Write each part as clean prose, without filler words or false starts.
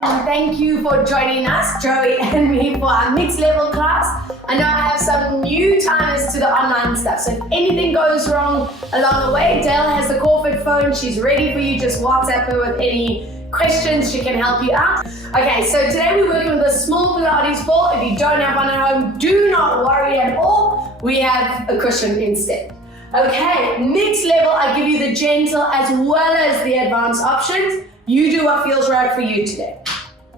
And thank you for joining us, Joey and me, for our mixed level class. I know I have some new timers to the online stuff, so if anything goes wrong along the way, Dale has the corporate phone. She's ready for you. Just WhatsApp her with any questions. She can help you out. Okay, so today we're working with a small Pilates ball. If you don't have one at home, do not worry at all. We have a cushion instead. Okay, mixed level, I give you the gentle as well as the advanced options. You do what feels right for you today.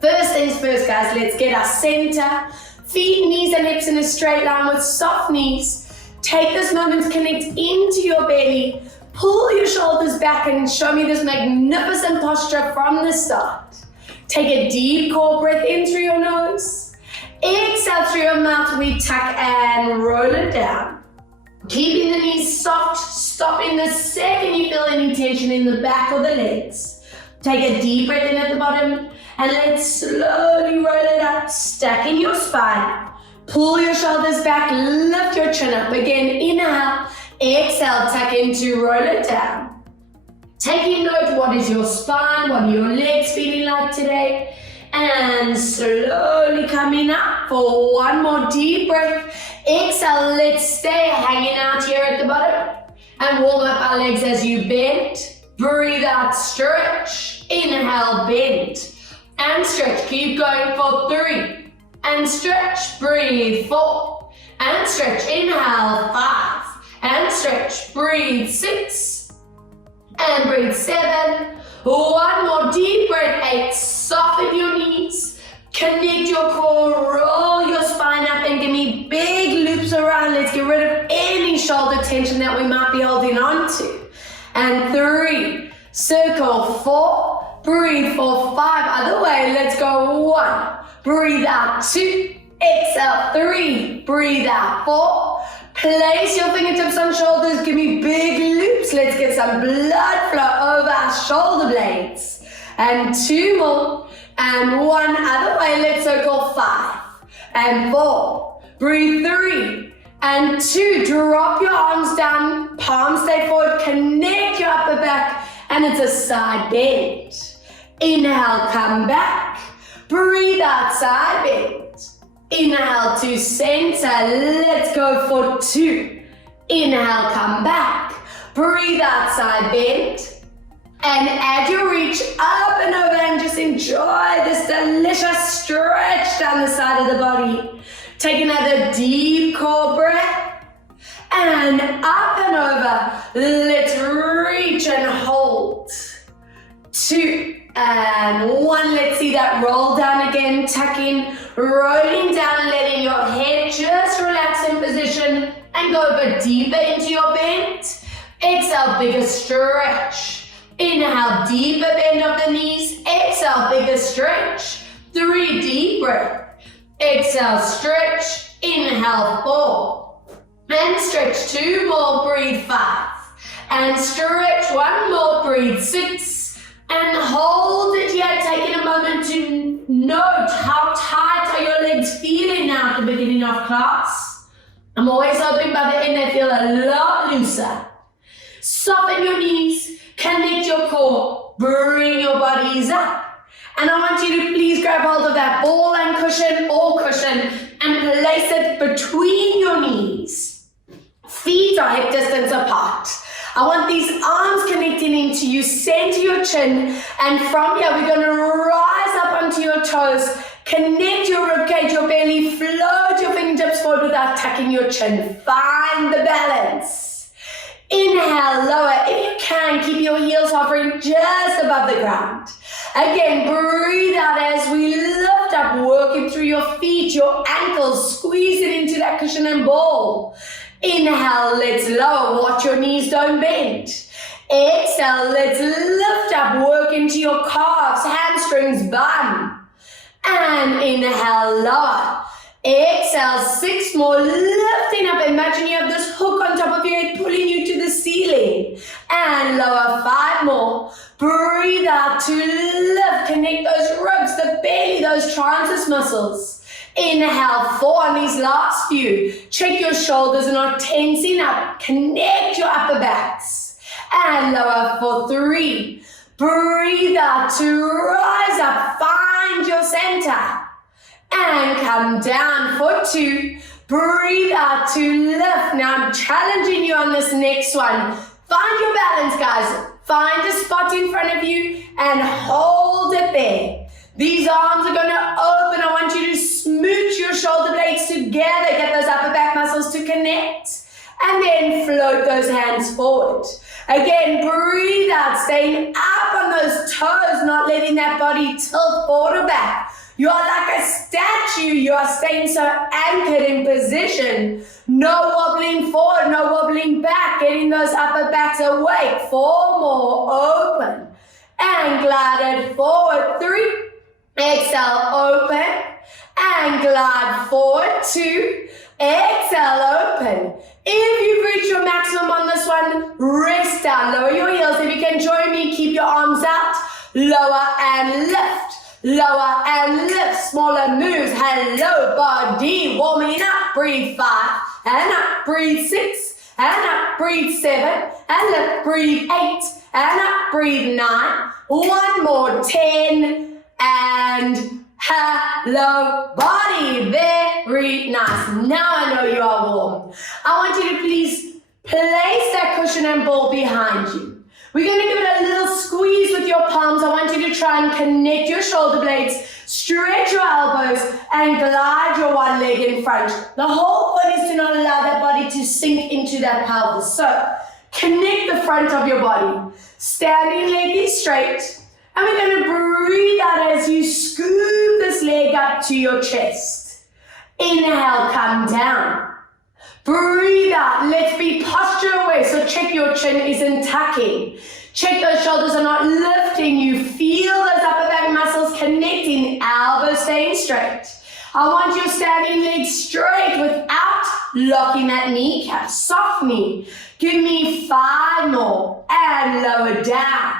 First things first, guys, let's get our center. Feet, knees, and hips in a straight line with soft knees. Take this moment to connect into your belly. Pull your shoulders back and show me this magnificent posture from the start. Take a deep core breath in through your nose. Exhale through your mouth, we tuck and roll it down. Keeping the knees soft, stopping the second you feel any tension in the back or the legs. Take a deep breath in at the bottom and let's slowly roll it up, stacking your spine. Pull your shoulders back, lift your chin up. Again, inhale, exhale, tuck into, roll it down. Taking note, what is your spine, what are your legs feeling like today? And slowly coming up for one more deep breath. Exhale, let's stay hanging out here at the bottom and warm up our legs as you bend. Breathe out, stretch. Inhale, bend. And stretch. Keep going for 3. And stretch. Breathe. 4. And stretch. Inhale, 5. And stretch. Breathe. 6. And breathe. 7. One more deep breath. 8. Soften your knees. Connect your core. Roll your spine up and give me big loops around. Let's get rid of any shoulder tension that we might be holding on to. And 3, circle. 4, breathe for 5, other way, let's go. 1, breathe out. 2, exhale. 3, breathe out. 4, place your fingertips on shoulders, give me big loops. Let's get some blood flow over our shoulder blades. And 2 more, and 1, other way, let's circle. 5, and 4, breathe. 3, and 2, drop your arms down, palms stay forward, connect your upper back, and it's a side bend. Inhale, come back, breathe out, side bend. Inhale to center, let's go for 2. Inhale, come back, breathe out, side bend. And add your reach up and over and just enjoy this delicious stretch down the side of the body. Take another deep core breath and up and over. Let's reach and hold. 2 and 1. Let's see that roll down again. Tucking, rolling down, letting your head just relax in position and go a bit deeper into your bend. Exhale, bigger stretch. Inhale, deeper bend of the knees. Exhale, bigger stretch. 3, deep breath. Exhale, stretch. Inhale, 4. And stretch. 2 more, breathe. 5. And stretch. 1 more, breathe. 6. And hold it here, taking a moment to note how tight are your legs feeling now at the beginning of class. I'm always hoping by the end they feel a lot looser. Soften your knees, connect your core, bring your bodies up. And I want you to please grab hold of that ball and cushion or cushion and place it between your knees. Feet are hip distance apart. I want these arms connecting into you, center your chin, and from here we're going to rise up onto your toes, connect your ribcage, your belly, float your fingertips forward without tucking your chin. Find the balance. Inhale, lower. If you can, keep your heels hovering just above the ground. Again, breathe out as we lift up, working through your feet, your ankles, squeezing into that cushion and ball. Inhale, let's lower, watch your knees don't bend. Exhale, let's lift up, work into your calves, hamstrings, bum. And inhale, lower. Exhale, 6 more, lifting up. Imagine you have this hook on top of your head pulling you to the ceiling. And lower, 5 more. Breathe out to lift, connect those ribs, the belly, those transverse muscles. Inhale, 4 on these last few. Check your shoulders are not tensing up. Connect your upper backs. And lower for 3. Breathe out to rise up. Find your center. And come down for 2. Breathe out to lift. Now I'm challenging you on this next one. Find your balance, guys. Find a spot in front of you and hold it there. These arms are going to open. I want you to smooch your shoulder blades together. Get those upper back muscles to connect. And then float those hands forward. Again, breathe out, staying up on those toes, not letting that body tilt forward or back. You are like a statue. You are staying so anchored in position. No wobbling forward, no wobbling back. Getting those upper backs awake. 4 more, open. And glide it forward. 3. Exhale, open. And glide forward. 2. Exhale, open. If you've reached your maximum on this one, rest down. Lower your heels. If you can join me, keep your arms out. Lower and lift. Lower and lift. Smaller moves. Hello, body. Warming up. Breathe 5. And up. Breathe 6. And up. Breathe 7. And lift. Breathe 8. And up. Breathe 9. 1 more. 10. And hello, body. Very nice. Now I know you are warm. I want you to please place that cushion and ball behind you. We're going to give it a little squeeze with your palms. I want you to try and connect your shoulder blades, stretch your elbows, and glide your one leg in front. The whole point is to not allow that body to sink into that pelvis. So connect the front of your body. Standing leg is straight. And we're going to breathe out as you scoop this leg up to your chest. Inhale, come down. Breathe out. Let's be posture away. So check your chin isn't tucking. Check those shoulders are not lifting. You feel those upper back muscles connecting. Elbows staying straight. I want your standing leg straight without locking that kneecap. Soft knee. Give me 5 more. And lower down.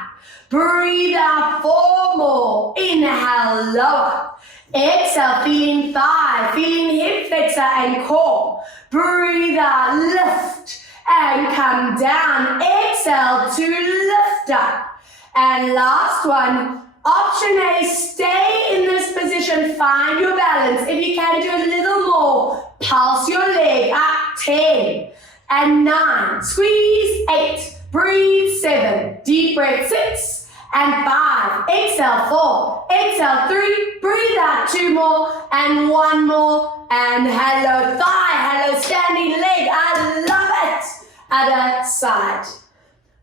Breathe out 4 more. Inhale, lower. Exhale, feeling thigh, feeling hip flexor and core. Breathe out, lift and come down. Exhale to lift up. And last one, option A, stay in this position. Find your balance. If you can do a little more, pulse your leg up. 10 and 9. Squeeze. 8. Breathe. 7. Deep breath. 6. And 5, exhale 4, exhale 3, breathe out 2 more, and 1 more, and hello thigh, hello standing leg, I love it, other side.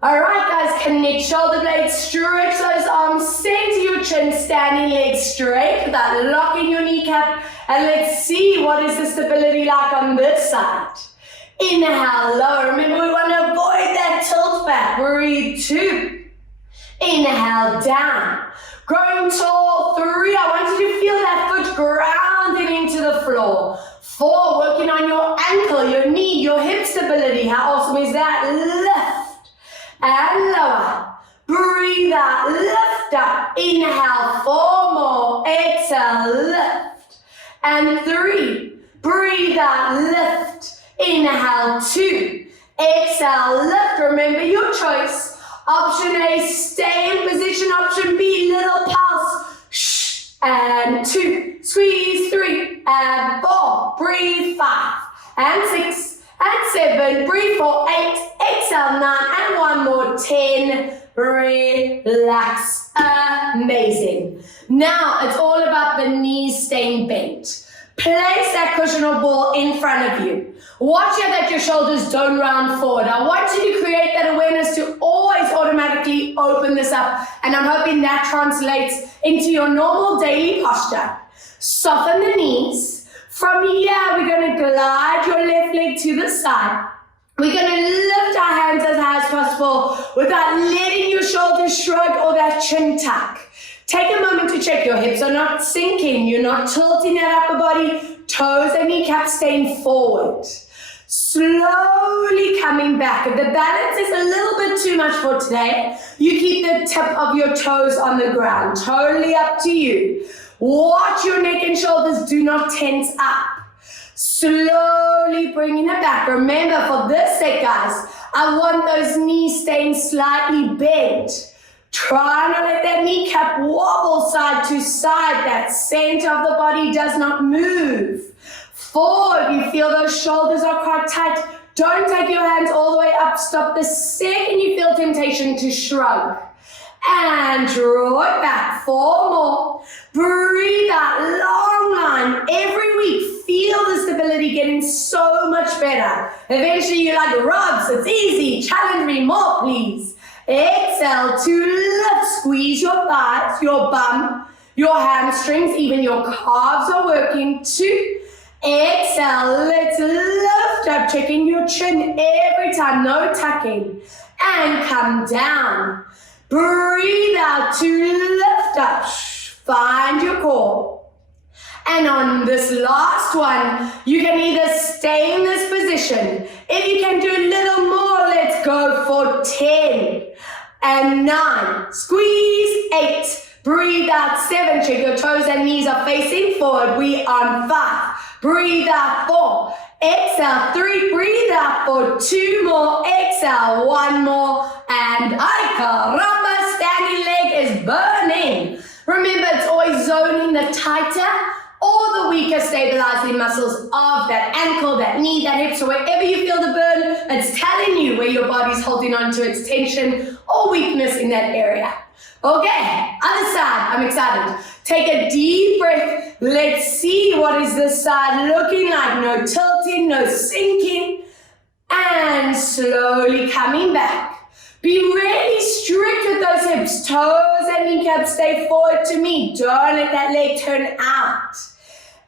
All right guys, connect shoulder blades, stretch those arms, center your chin, standing legs straight without locking your kneecap, and let's see what is the stability like on this side. Inhale, lower, remember we want to avoid that tilt back, breathe 2. Inhale, down. Growing tall, 3. I want you to feel that foot grounding into the floor. 4, working on your ankle, your knee, your hip stability. How awesome is that? Lift and lower. Breathe out, lift up. Inhale, 4 more. Exhale, lift. And 3. Breathe out, lift. Inhale, 2. Exhale, lift. Remember your choice. Option A, stay in position. Option B, little pulse. Shh. And 2. Squeeze. 3. And 4. Breathe. 5. And 6. And 7. Breathe for 8. Exhale 9. And 1 more. 10. Relax. Amazing. Now it's all about the knees staying bent. Place that cushion or ball in front of you. Watch out that your shoulders don't round forward. I want you to create that awareness to always automatically open this up. And I'm hoping that translates into your normal daily posture. Soften the knees. From here, we're going to glide your left leg to the side. We're going to lift our hands as high as possible without letting your shoulders shrug or that chin tuck. Take a moment to check your hips are not sinking. You're not tilting that upper body. Toes and kneecaps staying forward. Slowly coming back. If the balance is a little bit too much for today, you keep the tip of your toes on the ground. Totally up to you. Watch your neck and shoulders. Do not tense up. Slowly bringing it back. Remember, for this set, guys, I want those knees staying slightly bent. Try not to let that kneecap wobble side to side. That center of the body does not move. 4, if you feel those shoulders are quite tight, don't take your hands all the way up. Stop the second you feel temptation to shrug. And draw it back. 4 more. Breathe out, long line. Every week, feel the stability getting so much better. Eventually, you're like, rubs, it's easy. Challenge me more, please. Exhale to lift. Squeeze your thighs, your bum, your hamstrings, even your calves are working. 2. Exhale, let's lift up, checking your chin every time, no tucking. And come down. Breathe out to lift up. Find your core. And on this last one, you can either stay in this position. If you can do a little more, let's go for 10 and 9. Squeeze 8. Breathe out 7. Check your toes and knees are facing forward. We on 5. Breathe out 4. Exhale 3. Breathe out for 2 more. Exhale 1 more. And ay caramba, standing leg is burning. Remember, it's always zoning the tighter or the weaker stabilizing muscles of that ankle, that knee, that hip. So wherever you feel the burn, it's telling you where your body's holding on to its tension or weakness in that area. Okay, other side. I'm excited. Take a deep breath. Let's see what is this side looking like. No tilting, no sinking. And slowly coming back. Be really strict with those hips. Toes and kneecaps stay forward to me. Don't let that leg turn out.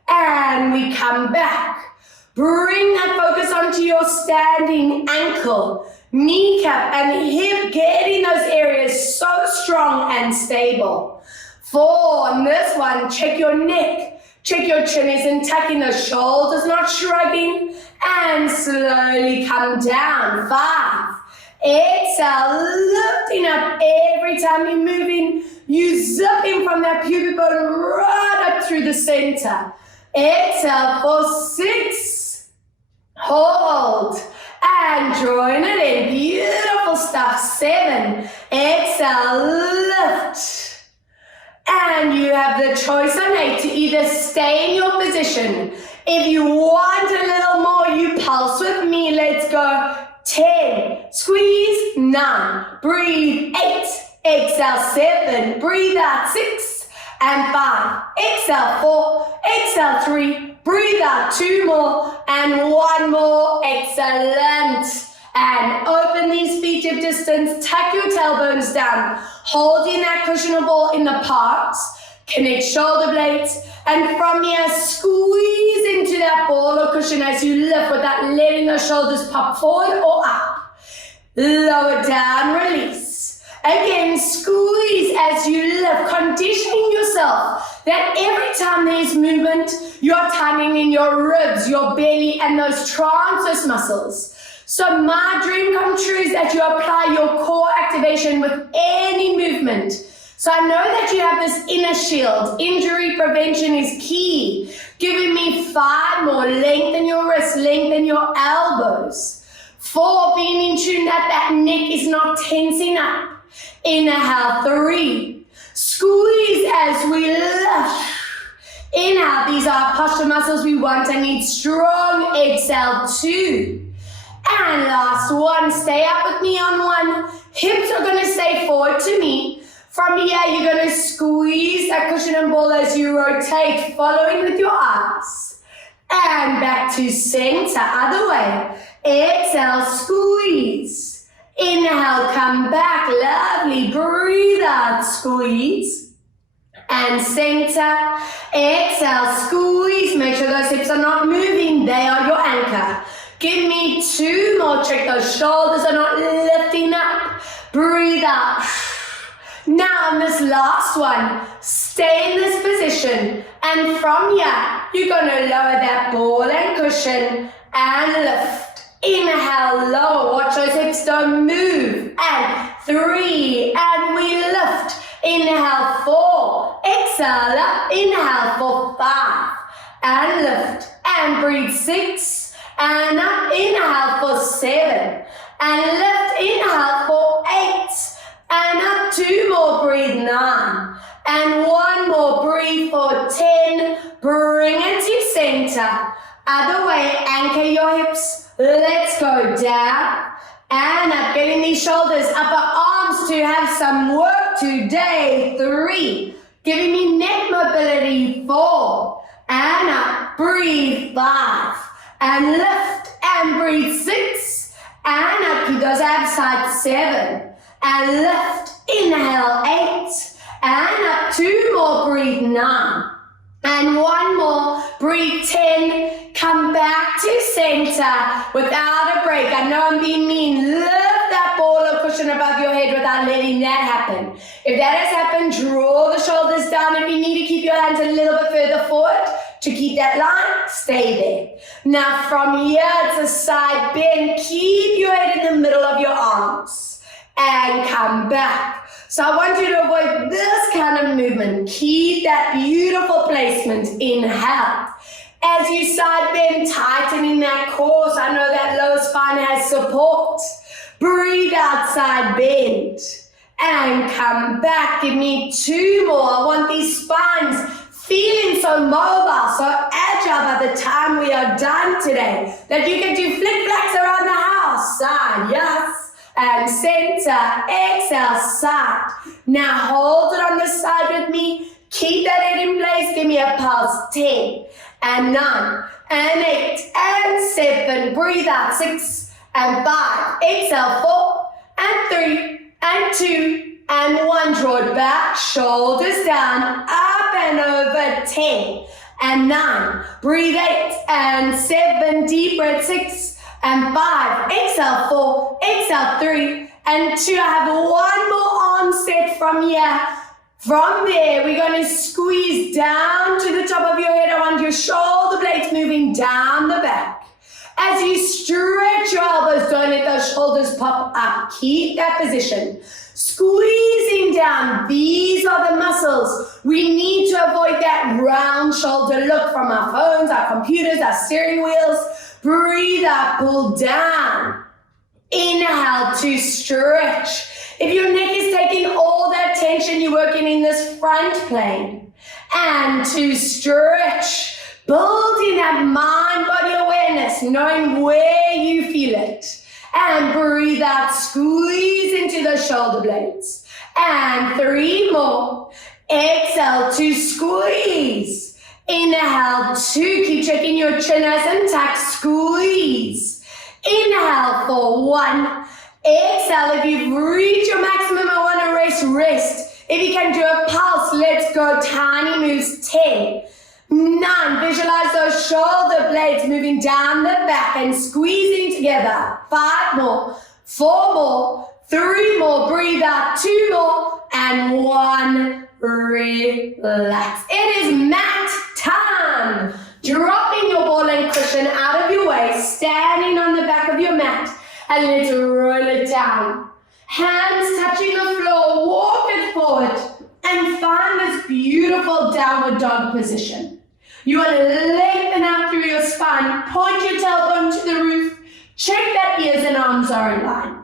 And we come back. Bring that focus onto your standing ankle, kneecap and hip. Getting those areas so strong and stable. 4, on this one, check your neck. Check your chin isn't tucking, the shoulders not shrugging. And slowly come down. 5. Exhale, lifting up every time you're moving. You zipping from that pubic bone right up through the center. Exhale for 6. Hold. And drawing it in. Beautiful stuff. 7. Exhale, lift. And you have the choice on 8 to either stay in your position. If you want a little more, you pulse with me. Let's go. 10. Squeeze. 9. Breathe. 8. Exhale. 7. Breathe out. 6. And 5. Exhale. 4. Exhale. 3. Breathe out. 2 more. And 1 more. Excellent. And open these feet hip distance. Tuck your tailbones down. Holding that cushion or ball in the palms. Connect shoulder blades. And from here, squeeze into that ball or cushion as you lift without letting the shoulders pop forward or up. Lower down, release. Again, squeeze as you lift, conditioning yourself that every time there's movement, you're tightening your ribs, your belly, and those transverse muscles. So my dream come true is that you apply your core activation with any movement. So I know that you have this inner shield. Injury prevention is key. Giving me 5 more. Lengthen your wrists, lengthen your elbows. 4, being in tune that neck is not tensing up. Inhale, 3. Squeeze as we lift. Inhale, these are posture muscles we want and need strong. Exhale, 2. And last one, stay up with me on 1. Hips are going to stay forward to me. From here, you're going to squeeze that cushion and ball as you rotate, following with your eyes. And back to center, other way. Exhale, squeeze. Inhale, come back, lovely. Breathe out, squeeze. And center. Exhale, squeeze. Make sure those hips are not moving. They are your anchor. Give me 2 more. Check those shoulders are not lifting up. Breathe out. Now on this last one, stay in this position. And from here, you're going to lower that ball and cushion and lift. Inhale, lower. Watch those hips don't move. And 3. And we lift. Inhale, 4. Exhale up. Inhale for 5. And lift. And breathe. 6. And up. Inhale for 7. And lift. Inhale for 8. And up, 2 more, breathe, 9. And 1 more, breathe for 10. Bring it to center. Other way, anchor your hips. Let's go down and up, getting these shoulders, upper arms to have some work today. 3, giving me neck mobility. 4, and up, breathe. 5, and lift and breathe. 6, and up, keep those abs tight. 7, and lift, inhale. 8, and up, 2 more, breathe. 9, and 1 more, breathe. 10, come back to center without a break. I know I'm being mean. Lift that ball or cushion above your head without letting that happen. If that has happened, draw the shoulders down. If you need to keep your hands a little bit further forward to keep that line, stay there. Now from here, it's a side bend. Keep your head in the middle of your arms and come back. So I want you to avoid this kind of movement. Keep that beautiful placement. Inhale. As you side bend, tightening that core. So I know that lower spine has support. Breathe out, side bend. And come back. Give me 2 more. I want these spines feeling so mobile, so agile by the time we are done today, that you can do flick-flacks around the house. Side, yes. And center, exhale, side. Now hold it on the side with me. Keep that head in place. Give me a pulse. 10, and 9, and 8, and 7. Breathe out. 6, and 5. Exhale. 4, and 3, and 2, and 1. Draw it back. Shoulders down. Up and over. 10, and 9. Breathe. 8, and 7. Deep breath. 6, and 5, exhale. 4, exhale. 3, and 2. I have 1 more arm set from here. From there, we're going to squeeze down to the top of your head. I want your shoulder blades moving down the back. As you stretch your elbows, don't let those shoulders pop up. Keep that position. Squeezing down. These are the muscles. We need to avoid that round shoulder look from our phones, our computers, our steering wheels. Breathe up, pull down. Inhale to stretch. If your neck is taking all that tension, you're working in this front plane. And to stretch. Building that mind-body awareness, knowing where you feel it. And breathe out, squeeze into the shoulder blades. And 3 more. Exhale to squeeze. Inhale, 2, keep checking your chin as intact, squeeze. Inhale for 1. Exhale, if you've reached your maximum, I want to rest. If you can do a pulse, let's go, tiny moves. 10, 9, visualize those shoulder blades moving down the back and squeezing together. 5 more, 4 more, 3 more, breathe out, 2 more, and 1. Relax. It is mat time. Dropping your ball and cushion out of your way, standing on the back of your mat, and let's roll it down. Hands touching the floor, walk it forward, and find this beautiful downward dog position. You want to lengthen out through your spine, point your tailbone to the roof, check that ears and arms are in line.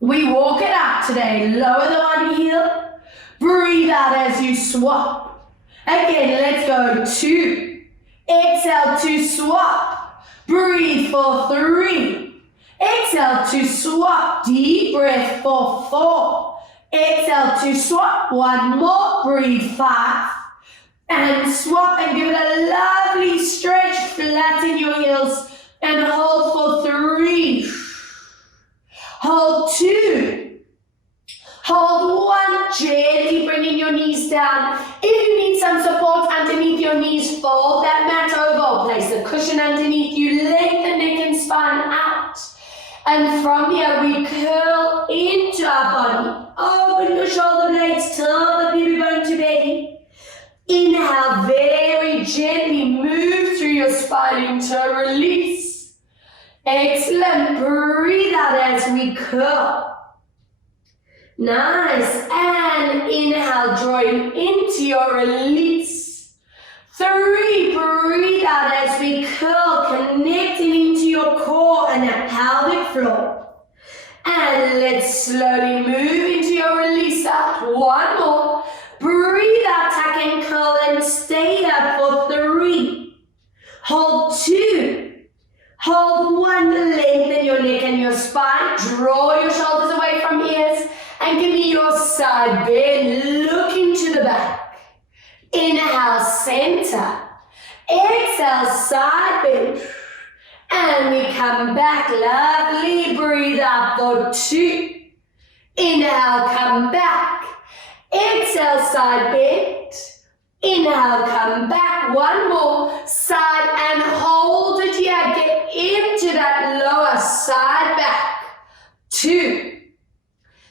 We walk it out today. Lower the one heel. Breathe out as you swap. Again, let's go. 2. Exhale to swap. Breathe for 3. Exhale to swap. Deep breath for 4. Exhale to swap. 1 more. Breathe. 5. And swap and give it a lovely stretch. Flatten your heels and hold for 3. Hold 2. Hold 1, gently bringing your knees down. If you need some support underneath your knees, fold that mat over. Place the cushion underneath you. Lengthen neck and spine out. And from here, we curl into our body. Open your shoulder blades, tilt the pubic bone to belly. Inhale, very gently move through your spine into a release. Excellent. Breathe out as we curl. Nice. And inhale, drawing into your release. 3, breathe out as we curl, connecting into your core and that pelvic floor. And let's slowly move into your release out. One more. Breathe out, tuck and curl, and stay up for 3. Hold 2. Hold 1. Lengthen your neck and your spine. Draw your shoulders away from ears. And give me your side bend. Look into the back. Inhale, center. Exhale, side bend. And we come back. Lovely. Breathe out for 2. Inhale, come back. Exhale, side bend. Inhale, come back. 1 more. Side and hold it here. Get into that lower side back. 2.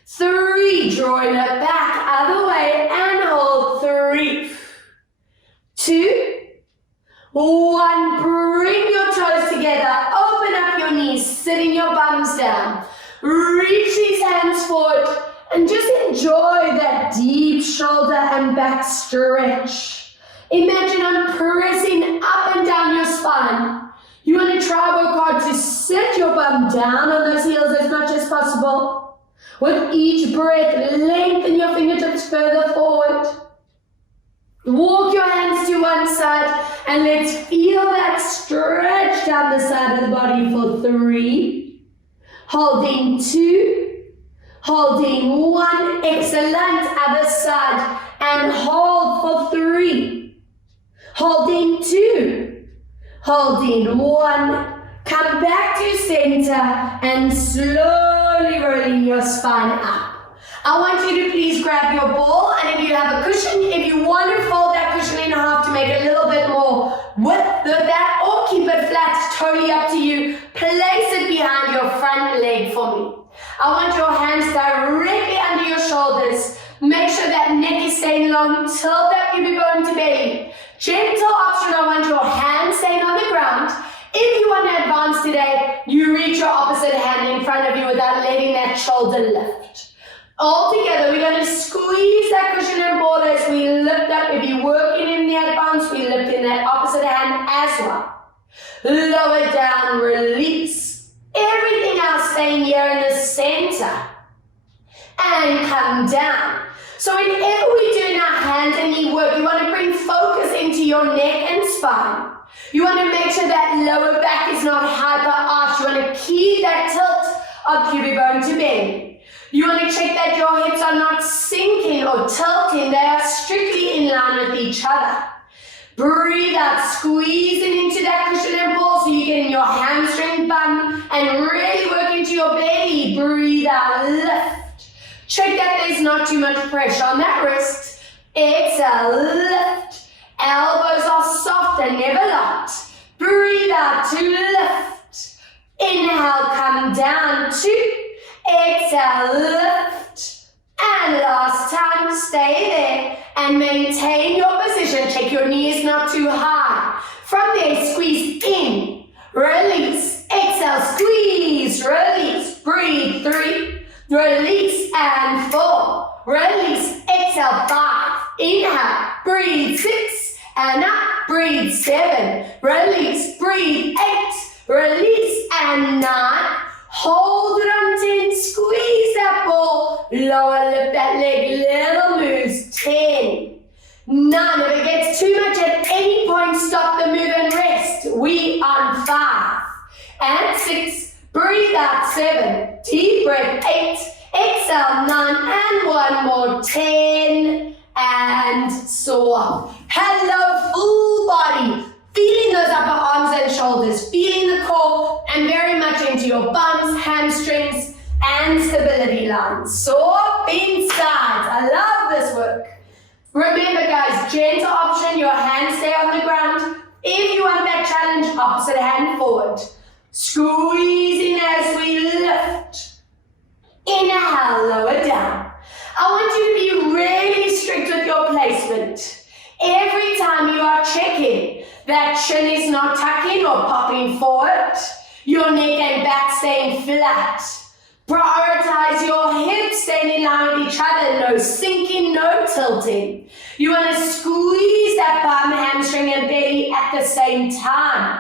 3, drawing it back, other way, and hold. 3, 2, 1. Bring your toes together, open up your knees, sitting your bums down. Reach these hands forward, and just enjoy that deep shoulder and back stretch. Imagine I'm pressing up and down your spine. You want to try work hard to sit your bum down on those heels as much as possible. With each breath, lengthen your fingertips further forward. Walk your hands to one side and let's feel that stretch down the side of the body for 3. Holding 2. Holding 1. Excellent. Other side. And hold for 3. Holding 2. Holding 1. Come back to center and slowly rolling your spine up. I want you to please grab your ball, and if you have a cushion, if you want to fold that cushion in half to make a little bit more width with that, or keep it flat, it's totally up to you. Place it behind your front leg for me. I want your hands directly under your shoulders. Make sure that neck is staying long. Tilt that pubic bone to belly. Gentle option, I want your hands staying on the ground. If you want to advance today, you reach your opposite hand in front of you without letting that shoulder lift. All together, we're going to squeeze that cushion and ball as we lift up. If you're working in the advance, we lift in that opposite hand as well. Lower down, release. Everything else staying here in the center. And come down. So whenever we do in our hands and knee work, you want to bring focus into your neck and spine. You want to make sure that lower back is not hyper-arched. You want to keep that tilt of pubic bone to belly. You want to check that your hips are not sinking or tilting. They are strictly in line with each other. Breathe out, squeezing into that cushion and ball so you're getting your hamstring bun and really work into your belly. Breathe out, lift. Check that there's not too much pressure on that wrist. Exhale, lift. Elbows are soft and never locked. Breathe out to lift. Inhale, come down. 2. Exhale, lift. And last time, stay there and maintain your position. Check your knees not too high. From there, squeeze in. Release. Exhale, squeeze. Release. Breathe. 3. Release and 4. Release. Exhale, 5. Inhale. Breathe. 6. And up, breathe. 7, release, breathe. 8, release, and 9. Hold it on 10, squeeze that ball. Lower, lift that leg, little moves. 10, 9. If it gets too much at any point, stop the move and rest. We on 5, and 6. Breathe out. 7, deep breath. 8, exhale. 9, and 1 more. 10. And swap. Hello, full body. Feeling those upper arms and shoulders, feeling the core, and very much into your bums, hamstrings, and stability lines. Swapping sides. I love this work. Remember, guys, gentle option. Your hands stay on the ground. If you want that challenge, opposite hand forward. Squeezing as we lift. Inhale, lower down. I want you to be really strict with your placement. Every time you are checking that chin is not tucking or popping forward, your neck and back staying flat. Prioritize your hips staying in line with each other. No sinking, no tilting. You want to squeeze that bum, hamstring, and belly at the same time.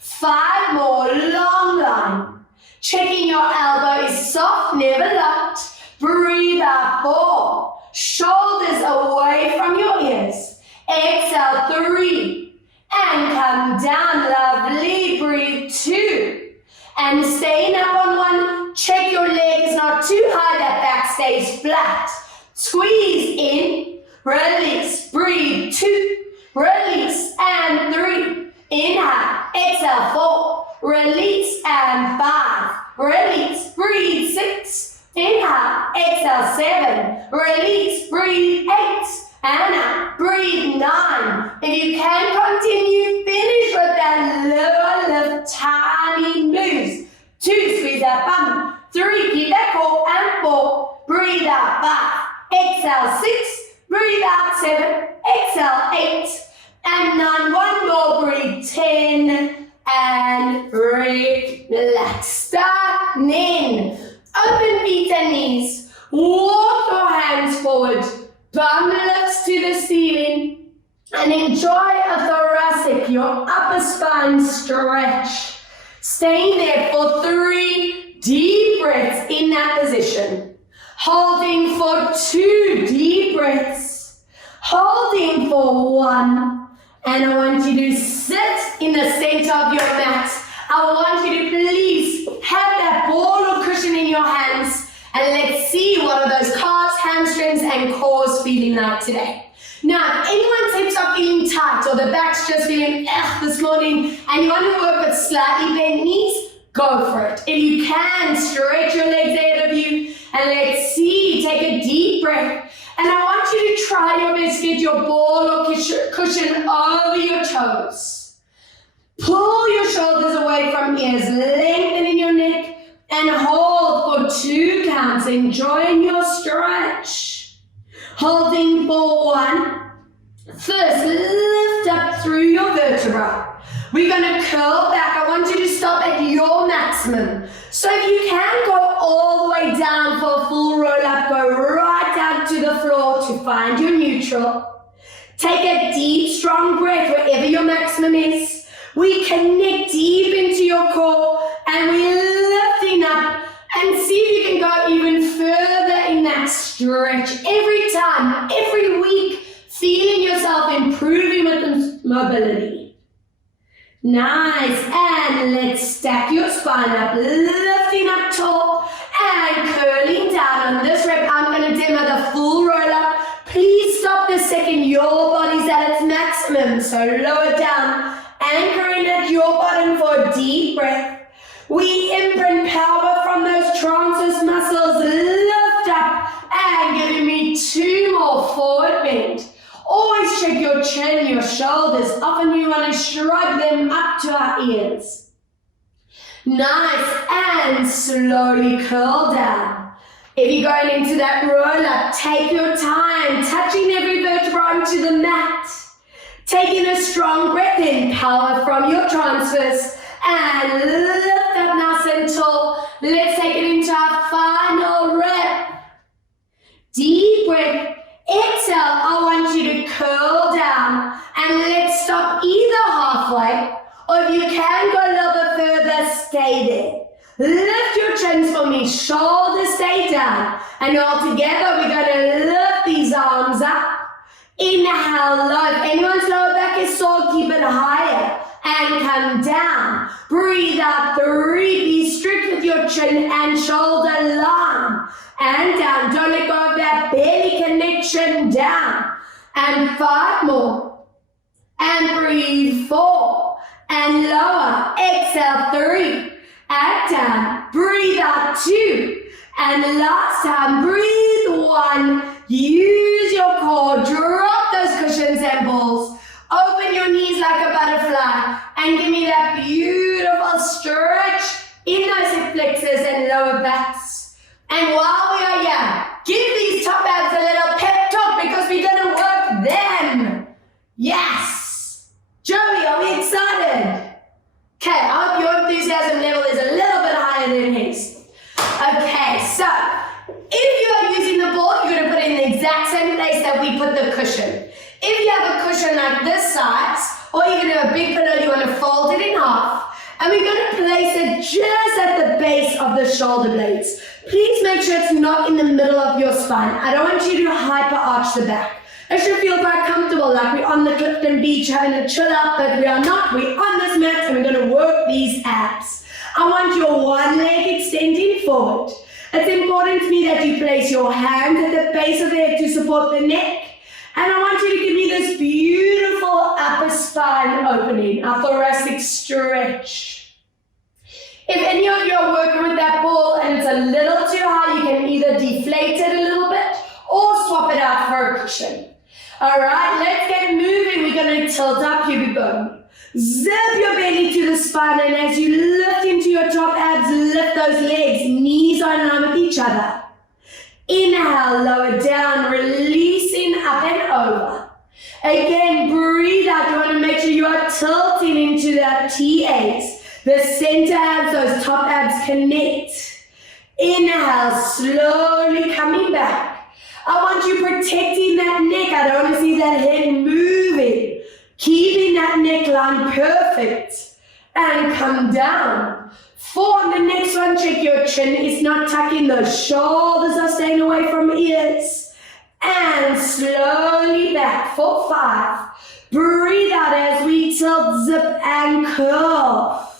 5 more, long line. Checking your elbow is soft, never locked. Breathe out, 4. Shoulders away from your ears. Exhale, 3. And come down, lovely. Breathe, 2. And staying up on 1. Check your leg is not too high, that back stays flat. Squeeze in, release, breathe, 2. Release, and 3. Inhale, exhale, 4. Release, and 5. Release, breathe, 6. Inhale, exhale, 7. Release, breathe, 8. And out, breathe, 9. If you can continue, finish with that lower lift, tiny moves. 2, squeeze that bum. 3, keep that core, and 4. Breathe out, 5. Exhale, 6. Breathe out, 7. Exhale, 8. And 9, 1 more, breathe, 10. And relax. Start in. Open feet and knees. Walk your hands forward. Bum lifts to the ceiling. And enjoy a thoracic, your upper spine stretch. Staying there for 3 deep breaths in that position. Holding for 2 deep breaths. Holding for 1. And I want you to sit in the center of your mat. I want you to please have that ball or cushion in your hands, and let's see what are those calves, hamstrings, and cores feeling like today. Now, if anyone's hips are feeling tight or the back's just feeling this morning and you want to work with slightly bent knees, go for it. If you can, stretch your legs ahead of you, and let's see, take a deep breath. And I want you to try your best to get your ball or cushion over your toes. Pull your shoulders away from ears, lengthening your neck, and hold for 2 counts, enjoying your stretch. Holding for 1. First, lift up through your vertebra. We're going to curl back. I want you to stop at your maximum. So if you can go all the way down for a full roll up, go right down to the floor to find your neutral. Take a deep, strong breath wherever your maximum is. We connect deep into your core and we're lifting up, and see if you can go even further in that stretch. Every time, every week, feeling yourself improving with the mobility. Nice, and let's stack your spine up, lifting up tall and curling down. On this rep, I'm going to demo the full roll up. Please stop the second your body's at its maximum, so lower down. Anchoring at your bottom for a deep breath. We imprint power from those transverse muscles. Lift up and giving me 2 more forward bend. Always check your chin, your shoulders. Often we want to shrug them up to our ears. Nice, and slowly curl down. If you're going into that roll up, take your time, touching every vertebra onto the mat. Taking a strong breath in, power from your transverse, and lift up nice and tall. Let's take it into our final rep. Deep breath. Exhale, I want you to curl down, and let's stop either halfway, or if you can go a little bit further, stay there. Lift your chins for me, shoulders stay down, and all together we're going to lift these arms up. Inhale low. If anyone's lower back is sore, keep it higher and come down. Breathe out 3. Be strict with your chin and shoulder line. And down. Don't let go of that belly connection. Down. And 5 more. And breathe 4. And lower. Exhale 3. And down. Breathe out 2. And last time. Breathe 1. Use your core, drop those cushions and balls, open your knees like a butterfly, and give me that beautiful stretch in those hip flexors and lower backs. And while we are here, give these top abs a little pep talk because we're going to work them. Yes! Joey, are we excited? Okay, I hope your enthusiasm level is a little bit higher than his. Okay, so if you are using the ball, you're going to put it in the exact same place that we put the cushion. If you have a cushion like this size, or you're going to have a big pillow, you want to fold it in half. And we're going to place it just at the base of the shoulder blades. Please make sure it's not in the middle of your spine. I don't want you to hyper arch the back. It should feel quite comfortable, like we're on the Clifton Beach having a chill out, but we are not. We're on this mat and we're going to work these abs. I want your one leg extending forward. It's important to me that you place your hand at the base of the head to support the neck. And I want you to give me this beautiful upper spine opening, a thoracic stretch. If any of you are working with that ball and it's a little too high, you can either deflate it a little bit or swap it out for a cushion. All right, let's get moving. We're going to tilt up pubic bone. Zip your belly to the spine, and as you lift into your top abs, lift those legs. Knees are in line with each other. Inhale, lower down, releasing up and over. Again, breathe out. You want to make sure you are tilting into that TAs. The center abs, those top abs connect. Inhale, slowly coming back. I want you protecting that neck. I don't want to see that head moving. Keeping that neckline perfect. And come down. 4 on the next one, check your chin is not tucking. Those shoulders are staying away from ears. And slowly back for 5. Breathe out as we tilt, zip, and curl.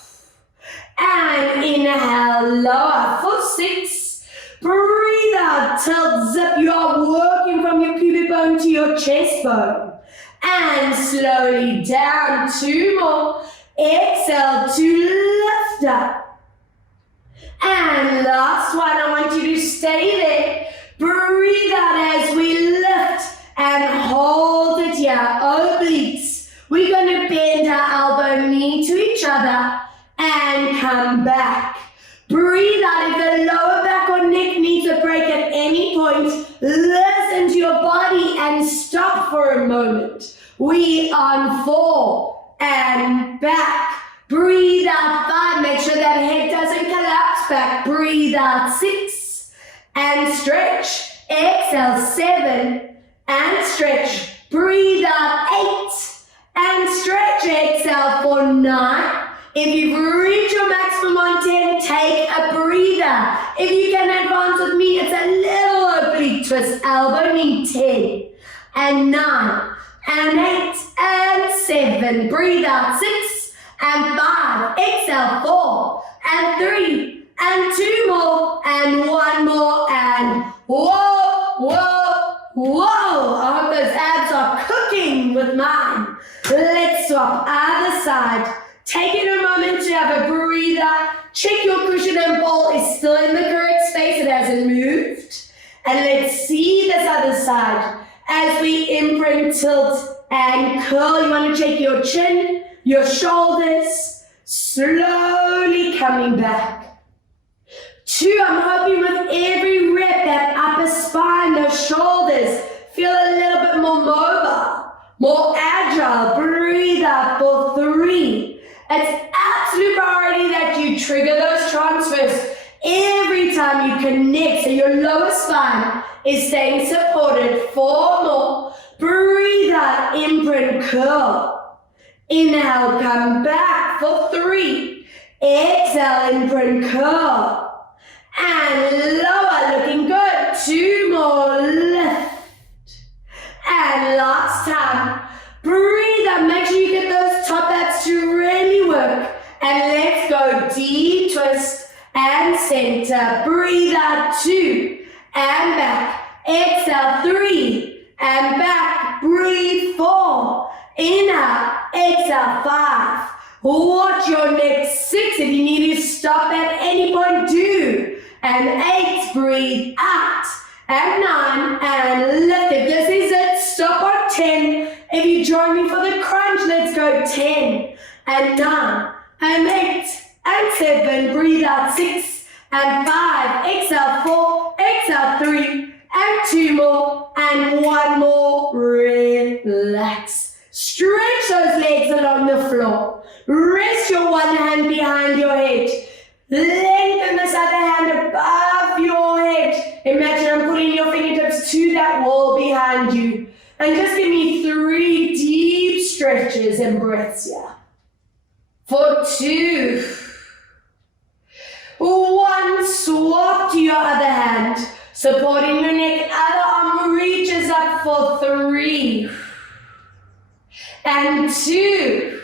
And inhale, lower for 6. Breathe out, tilt, zip. You are working from your pubic bone to your chest bone. And slowly down. 2 more. Exhale to lift up. And last one, I want you to stay there. Breathe out as we lift and hold it here. Obliques. We're going to bend our elbow, knee to each other and come back. Breathe out. If the lower back or neck needs a break at any point, listen to your body and stop for a moment. We on 4 and back. Breathe out 5. Make sure that head doesn't collapse back. Breathe out 6 and stretch. Exhale 7 and stretch. Breathe out 8 and stretch. Exhale for 9. If you've reached your maximum on 10, take a breather. If you can advance with me, it's a little oblique twist. Elbow, knee, 10 and 9 and 8 and 7. Breathe out 6 and 5. Exhale 4 and 3 and 2 more and 1 more and whoa, whoa, whoa. I hope those abs are cooking with mine. Let's swap either side. Taking a moment to have a breather. Check your cushion and ball is still in the correct space. It hasn't moved. And let's see this other side. As we imprint, tilt, and curl, you want to check your chin, your shoulders, slowly coming back. 2, I'm hoping with every rep, that upper spine, those shoulders, feel a little bit more mobile, more agile. Breathe out for 3. It's absolute priority that you trigger those transfers every time you connect, so your lower spine is staying supported. 4 more. Breathe out, imprint, curl. Inhale, come back for 3. Exhale, imprint, curl. And lower, looking good. 2 more, lift. And last time. Breathe out, make sure you get those top abs to really work. And let's go deep twist and center. Breathe out 2 and back. Exhale 3 and back. Breathe 4. Inhale, exhale 5. Watch your neck. 6. If you need to stop at any point, do. And 8, breathe out. And 9, and lift. If this is it, stop on 10. If you join me for the crunch, let's go 10 and 9 and 8 and 7. Breathe out 6 and 5. Exhale 4, exhale 3 and 2 more and 1 more. Relax. Stretch those legs along the floor. Rest your one hand behind your head. Lengthen this other hand above your head. Imagine I'm putting your fingertips to that wall behind you. And just give me 3 deep stretches and breaths here. For 2. 1, swap to your other hand, supporting your neck, other arm reaches up for 3, and 2,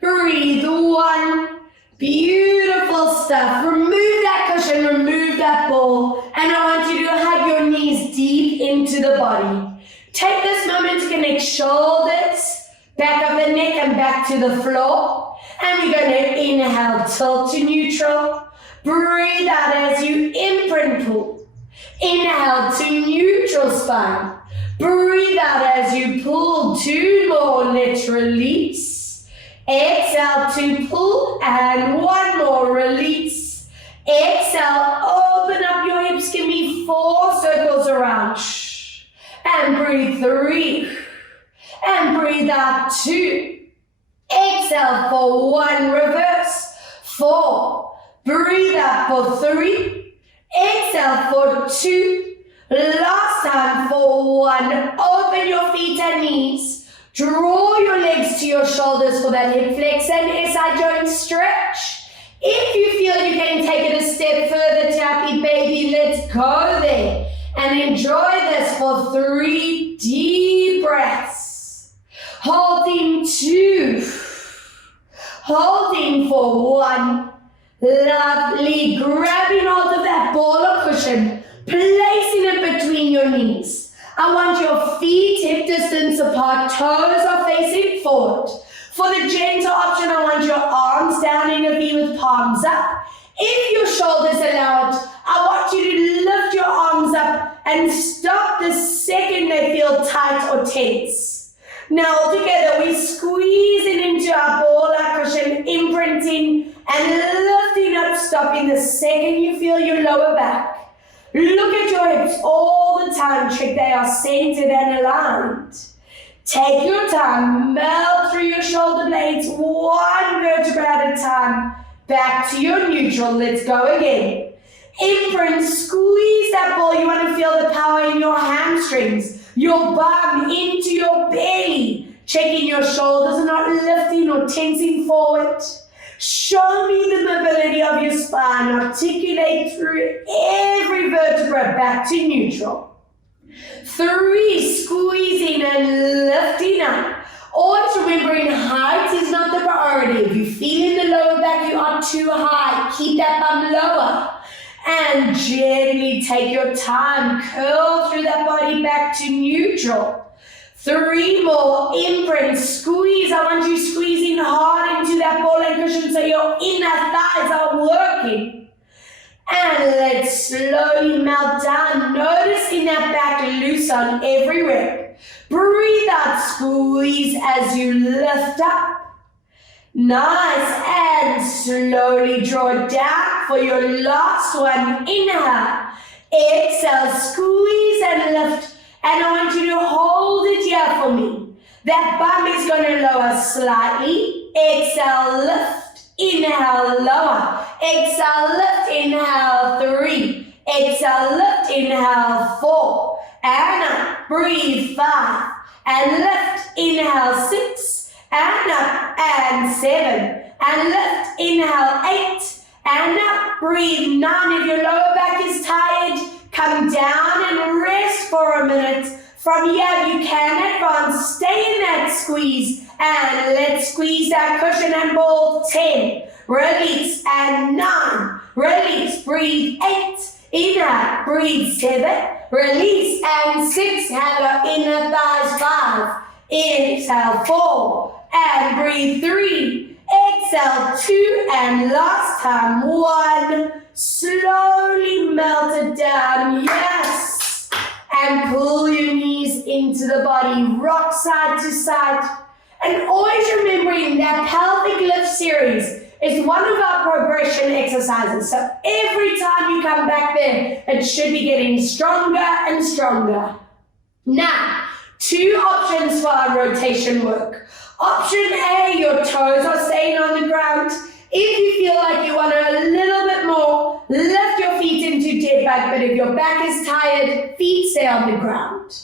breathe, 1, beautiful stuff. Remove that cushion, remove that ball, and I want you to hug your knees deep into the body. Take this moment to connect shoulders, back of the neck and back to the floor. And we're going to inhale, tilt to neutral. Breathe out as you imprint pull. Inhale to neutral spine. Breathe out as you pull, 2 more, let's release. Exhale to pull and 1 more, release. Exhale, open up your hips, give me 4 circles around. And breathe 3. And breathe out 2. Exhale for 1, reverse. 4. Breathe out for 3. Exhale for 2. Last time for 1. Open your feet and knees. Draw your legs to your shoulders for that hip flex and SI joint stretch. If you feel you can take it a step further to happy baby, let's go there. And enjoy this for 3 deep breaths. Holding 2. Holding for 1. Lovely. Grabbing hold of that ball or cushion. Placing it between your knees. I want your feet hip distance apart. Toes are facing forward. For the gentle option, I want your arms down in a V with palms up. If your shoulders allow it, I want you to lift your arms up and stop the second they feel tight or tense. Now together we squeeze it into our ball, our cushion, imprinting and lifting up, stopping the second you feel your lower back. Look at your hips all the time, check they are centered and aligned. Take your time, melt through your shoulder blades, 1 vertebra at a time. Back to your neutral, let's go again. Imprint, squeeze that ball. You want to feel the power in your hamstrings, your bum into your belly. Checking your shoulders are not lifting or tensing forward. Show me the mobility of your spine. Articulate through every vertebra back to neutral. 3, squeezing and lifting up. Always remembering height is not the priority. If you feel in the lower back you are too high, keep that bum lower. And gently take your time. Curl through that body back to neutral. 3 more. Imprint. Squeeze. I want you squeezing hard into that ball and cushion so your inner thighs are working. And let's slowly melt down. Noticing that back loose on every rep. Breathe out. Squeeze as you lift up. Nice, and slowly draw it down for your last one. Inhale, exhale, squeeze and lift. And I want you to hold it here for me. That bum is going to lower slightly. Exhale, lift. Inhale, lower. Exhale, lift. Inhale, 3. Exhale, lift. Inhale, 4. And up. Breathe, 5. And lift. Inhale, 6. And up, and 7, and lift, inhale, 8, and up, breathe, 9. If your lower back is tired, come down and rest for a minute. From here, you can advance, stay in that squeeze, and let's squeeze that cushion and ball. 10, release, and 9, release, breathe, 8, inhale, breathe, 7, release, and 6, have your inner thighs, 5, exhale, 4, and breathe, 3, exhale, 2, and last time, 1, slowly melt it down, yes, and pull your knees into the body, rock side to side, and always remembering that pelvic lift series is one of our progression exercises, so every time you come back there, it should be getting stronger and stronger. Now, 2 options for our rotation work. Option A, your toes are staying on the ground. If you feel like you want a little bit more, lift your feet into dead bug, but if your back is tired, feet stay on the ground.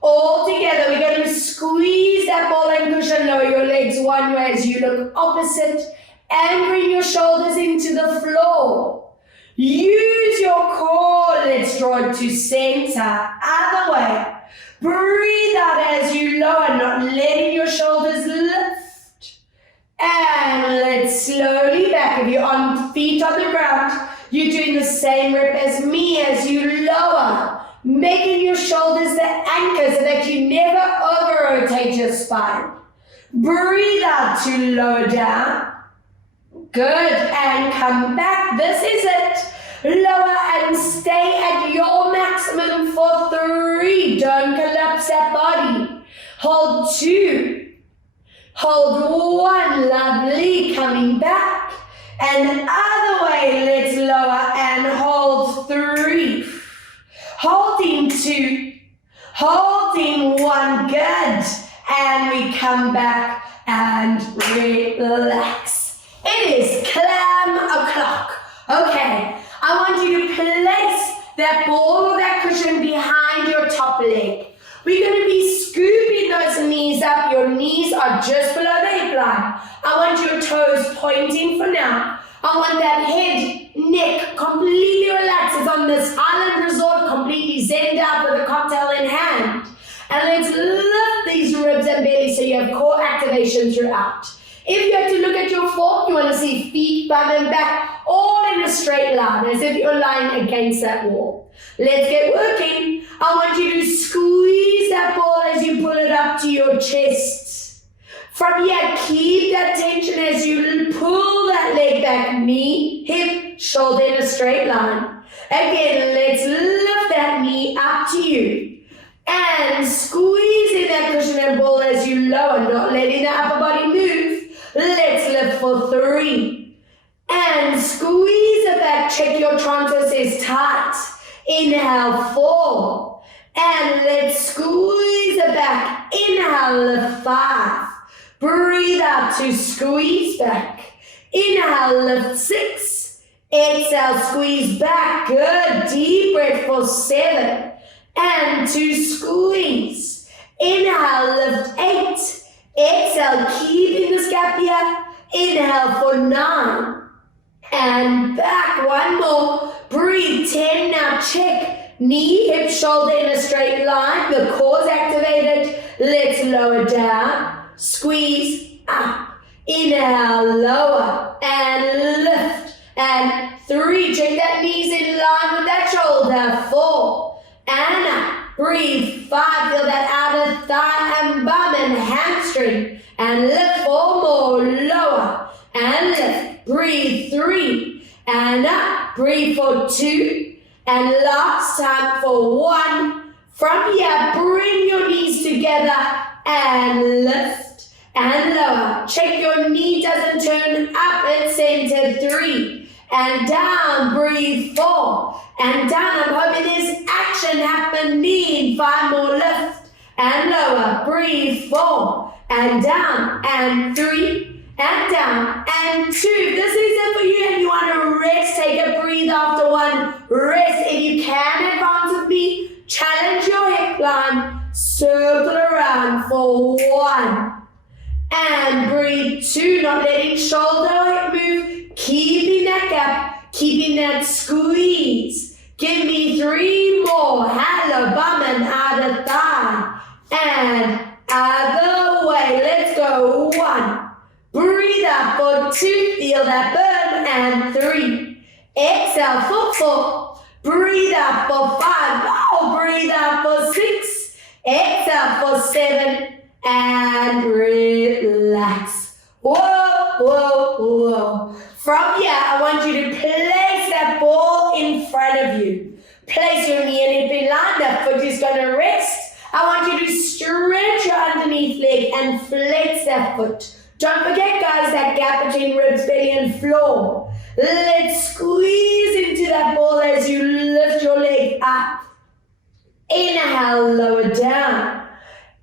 All together, we're going to squeeze that ball and cushion, lower your legs one way as you look opposite. Anchoring your shoulders into the floor. Use your core. Let's draw it to center. Other way. Breathe out as you lower, not letting your shoulders lift. And let's slowly back. If you're on feet on the ground, you're doing the same rep as me as you lower, making your shoulders the anchor so that you never over-rotate your spine. Breathe out to lower down. Good, and come back. This is it. Lower and stay at your maximum for 3. Don't collapse that body. Hold 2. Hold 1. Lovely. Coming back. And other way. Let's lower and hold 3. Holding 2. Holding 1. Good. And we come back and relax. It is clam o'clock. Okay. I want you to place that ball or that cushion behind your top leg. We're going to be scooping those knees up. Your knees are just below the hip line. I want your toes pointing for now. I want that head, neck completely relaxed. It's on this island resort, completely zenned out with a cocktail in hand. And let's lift these ribs and belly so you have core activation throughout. If you have to look at your form, you want to see feet, bum and back, all in a straight line, as if you're lying against that wall. Let's get working. I want you to squeeze that ball as you pull it up to your chest. From here, keep that tension as you pull that leg back, knee, hip, shoulder in a straight line. Again, let's lift that knee up to you. And squeeze in that cushion and ball as you lower, not letting the upper body move. Let's lift for 3. And squeeze it back. Check your transverse is tight. Inhale, 4. And let's squeeze it back. Inhale, lift 5. Breathe out to squeeze back. Inhale, lift 6. Exhale, squeeze back. Good. Deep breath for 7. And to squeeze. Inhale, lift 8. Exhale, keeping this gap here. Inhale for 9. And back, 1 more. Breathe, 10. Now check. Knee, hip, shoulder in a straight line. The core's activated. Let's lower down. Squeeze up. Inhale, lower. And lift. And 3. Check that knees in line with that shoulder. 4. And up. Breathe. 5. Feel that outer thigh and bum and hamstring. And lift 4 more. Lower. And lift. Breathe. 3. And up. Breathe for 2. And last time for 1. From here, bring your knees together and lift and lower. Check your knee doesn't turn up at center. 3. And down. Breathe. 4. And down. I'm hoping there's action happening. 5 more. Lift and lower. Breathe. 4. And down. And 3. And down. And 2. This is it for you. And you want to rest. Take a breathe after 1. Rest. If you can advance with me, challenge your hip line. Circle around for 1. And breathe. 2. Not letting shoulder or hip move. Keeping that gap. Keeping that squeeze. Give me 3 more. Hello, bum and outer thigh. And other way. Let's go. 1. Breathe up for 2. Feel that burn. And 3. Exhale for 4. Breathe up for 5. Oh, breathe up for 6. Exhale for 7. And relax. Whoa, whoa, whoa. From here, I want you to place that ball in front of you. Place your knee and hip in line. That foot is going to rest. I want you to stretch your underneath leg and flex that foot. Don't forget, guys, that gap between ribs, belly, and floor. Let's squeeze into that ball as you lift your leg up. Inhale, lower down.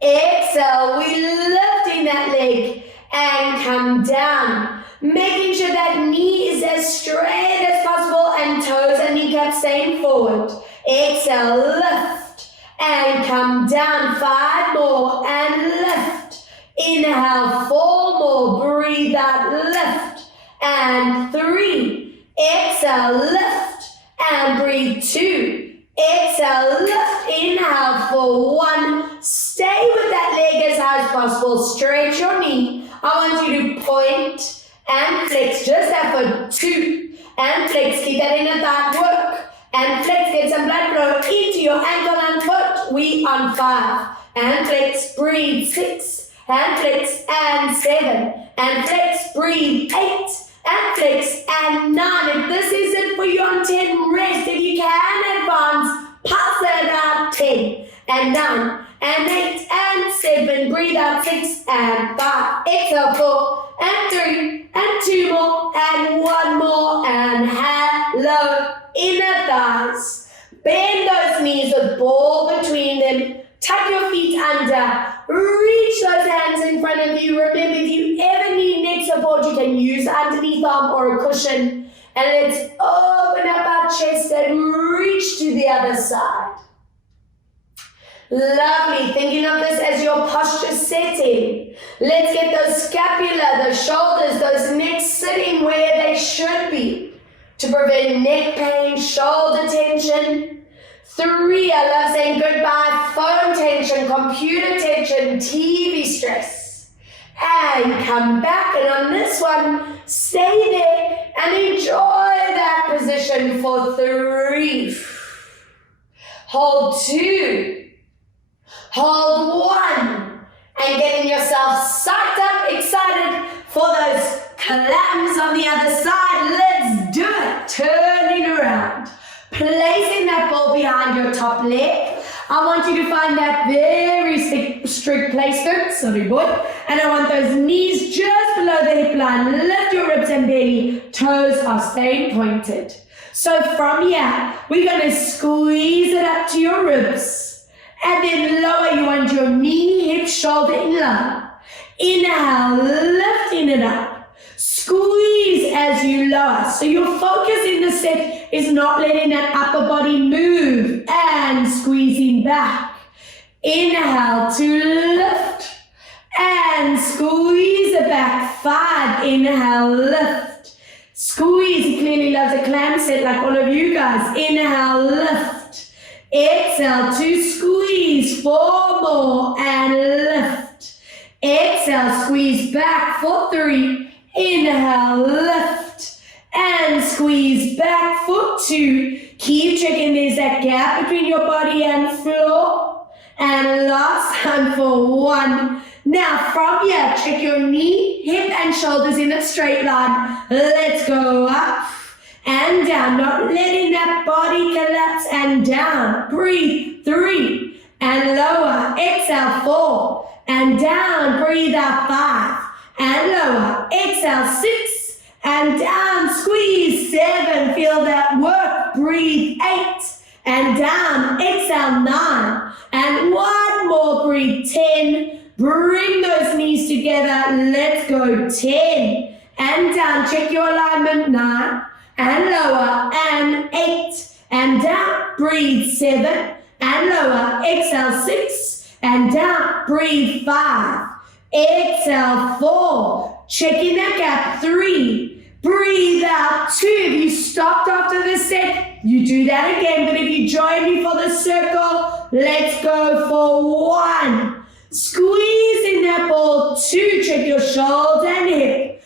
Exhale, we're lifting that leg and come down. Making sure that knee is as straight as possible and toes and kneecaps staying forward. Exhale, lift and come down. 5 more and lift. Inhale, 4 more. Breathe out, lift and 3. Exhale, lift and breathe. 2. Exhale, lift, inhale for 1. Stay with that leg as high as possible. Stretch your knee. I want you to point and flex. Just that for 2. And flex. Keep that inner thigh work. And flex. Get some blood flow into your ankle and foot. We on 5. And flex. Breathe. 6. And flex. And 7. And flex. Breathe. 8. And flex. And 9. If this isn't for you on 10, rest. If you can advance, pass that out. 10 and 9 and 8 and 7. Breathe out. 6 and 5. Exhale. 4 and 3 and 2 more and 1 more. And hello. Inner thighs. Bend those knees with ball between them. Tuck your feet under. Reach those hands in front of you. Remember, if you ever need neck support, you can use underneath arm or a cushion. And let's open up our chest and reach to the other side. Lovely. Thinking of this as your posture setting. Let's get those scapula, those shoulders, those necks sitting where they should be to prevent neck pain, shoulder tension. 3, I love saying goodbye, phone tension, computer tension, TV stress. And come back, and on this one, stay there and enjoy that position for 3. Hold 2. Hold 1. And getting yourself psyched up, excited for those clams on the other side. Let's do it. Turning around. Placing that ball behind your top leg. I want you to find that very strict placement, sorry boy, and I want those knees just below the hip line. Lift your ribs and belly, toes are staying pointed. So from here, we're going to squeeze it up to your ribs, and then lower. You want your knee, hip, shoulder in line. Inhale, lifting it up. Squeeze as you lower. So your focus in the set is not letting that upper body move and squeezing back. Inhale to lift and squeeze it back. 5. Inhale, lift. Squeeze. He clearly loves a clam set like all of you guys. Inhale, lift. Exhale to squeeze. 4 more and lift. Exhale, squeeze back for 3. Inhale, lift, and squeeze back for 2. Keep checking there's that gap between your body and floor. And last time for 1. Now from here, check your knee, hip, and shoulders in a straight line. Let's go up and down, not letting that body collapse, and down. Breathe. 3 and lower. Exhale. 4 and down. Breathe out. 5. And lower. Exhale. 6 and down. Squeeze. 7. Feel that work. Breathe. 8 and down. Exhale. 9 and 1 more. Breathe. 10. Bring those knees together. Let's go. 10 and down. Check your alignment. 9 and lower. And 8 and down. Breathe. 7 and lower. Exhale. 6 and down. Breathe. 5. Exhale. 4. Checking that gap. 3. Breathe out. 2. If you stopped after the set, you do that again. But if you join me for the circle, let's go for 1. Squeeze in that ball. 2. Check your shoulder and hip.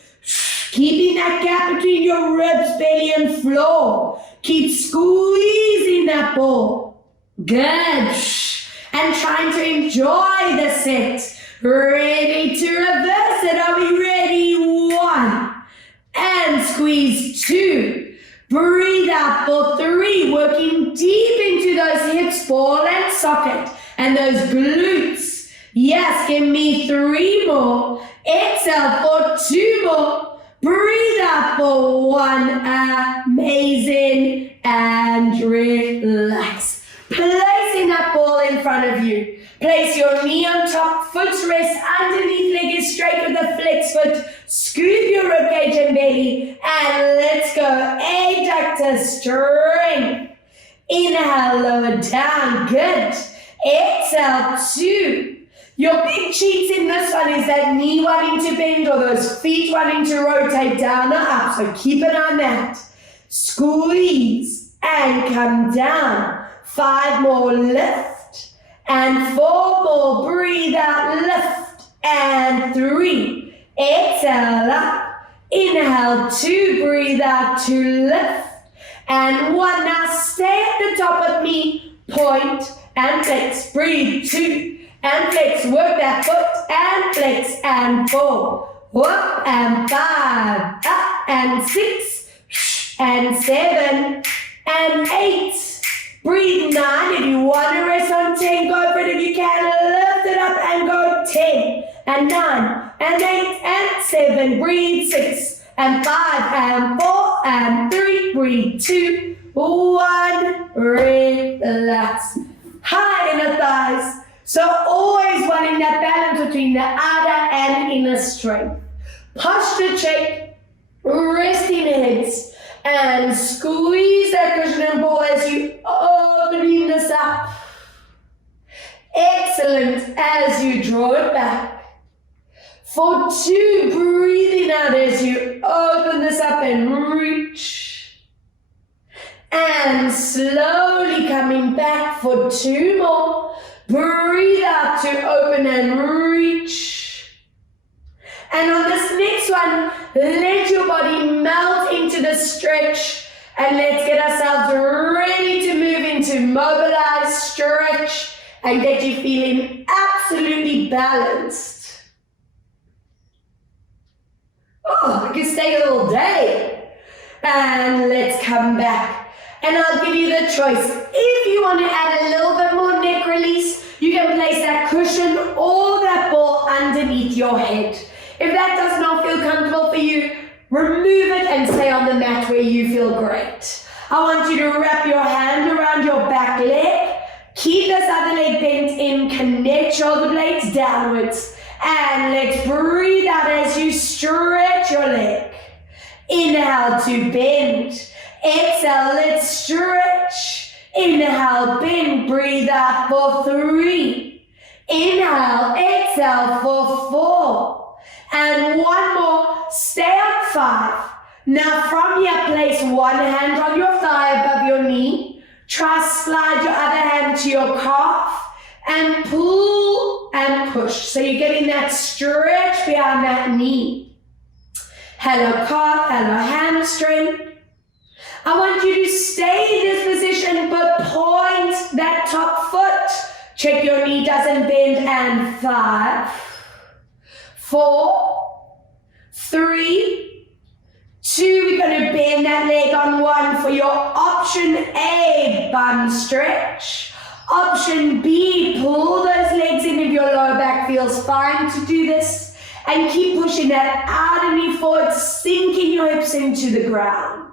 Keeping that gap between your ribs, belly, and floor. Keep squeezing that ball. Good. And trying to enjoy the set. Ready to reverse it. Are we ready? 1. And squeeze. 2. Breathe out for 3. Working deep into those hips, ball and socket. And those glutes. Yes, give me 3 more. Exhale for 2 more. Breathe out for 1. Amazing. And relax. Placing that ball in front of you. Place your knee on top, foot rest underneath, leg is straight with a flex foot. Scoop your ribcage and belly, and let's go. Adductor strength. Inhale, lower down, good. Exhale, 2. Your big cheats in this one is that knee wanting to bend or those feet wanting to rotate down or up. So keep an eye on that. Squeeze and come down. 5 more, lift. And 4 more, breathe out, lift. And 3, exhale up. Inhale, 2, breathe out, 2, lift. And 1, now stay at the top with me. Point and flex, breathe, 2. And flex, work that foot, and flex, and 4, up, and 5, up, and 6, and 7, and 8, breathe 9, if you want to rest on 10, go for it, if you can, lift it up, and go 10, and 9, and 8, and 7, breathe 6, and 5, and 4, and 3, breathe 2, 1, relax, high in the thighs. So always wanting that balance between the outer and inner strength. Posture check, resting heads, and squeeze that cushion and ball as you open this up. Excellent as you draw it back. For 2, breathing out as you open this up and reach. And slowly coming back for 2 more. Breathe out to open and reach. And on this next one, let your body melt into the stretch. And let's get ourselves ready to move into mobilize, stretch, and get you feeling absolutely balanced. Oh, we can stay all day. And let's come back. And I'll give you the choice. If you want to add a little bit more neck release, you can place that cushion or that ball underneath your head. If that does not feel comfortable for you, remove it and stay on the mat where you feel great. I want you to wrap your hand around your back leg. Keep this other leg bent in, connect shoulder blades downwards. And let's breathe out as you stretch your leg. Inhale to bend. Exhale, let's stretch. Inhale, bend, breathe out for 3. Inhale, exhale for 4. And 1 more, stay on 5. Now from here, place 1 hand on your thigh above your knee. Try slide your other hand to your calf and pull and push. So you're getting that stretch behind that knee. Hello calf, hello hamstring. I want you to stay in this position, but point that top foot. Check your knee doesn't bend, and 5, 4, 3, 2. We're going to bend that leg on 1 for your option A, bum stretch. Option B, pull those legs in if your lower back feels fine to do this. And keep pushing that outer knee forward, sinking your hips into the ground.